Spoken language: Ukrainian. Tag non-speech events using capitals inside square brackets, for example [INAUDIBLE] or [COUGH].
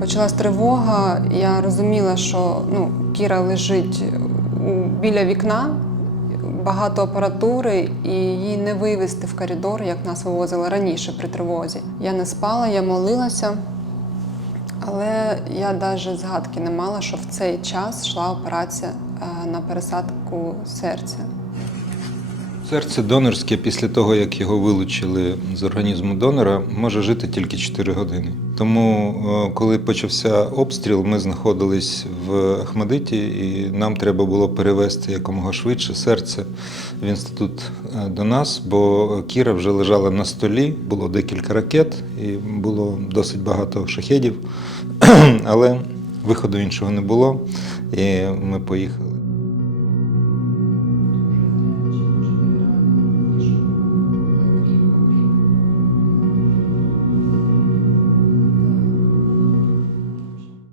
Почалась тривога. Я розуміла, що ну, Кіра лежить біля вікна, багато апаратури, і її не вивезти в коридор, як нас вивозили раніше при тривозі. Я не спала, я молилася, але я навіть згадки не мала, що в цей час йшла операція е, на пересадку серця. Серце донорське після того, як його вилучили з організму донора, може жити тільки 4 години. Тому, е, коли почався обстріл, ми знаходились в Ахмадиті, і нам треба було перевезти якомога швидше серце в інститут е, до нас, бо Кіра вже лежала на столі, було декілька ракет і було досить багато шахедів, [CLEARS THROAT] але виходу іншого не було, і ми поїхали.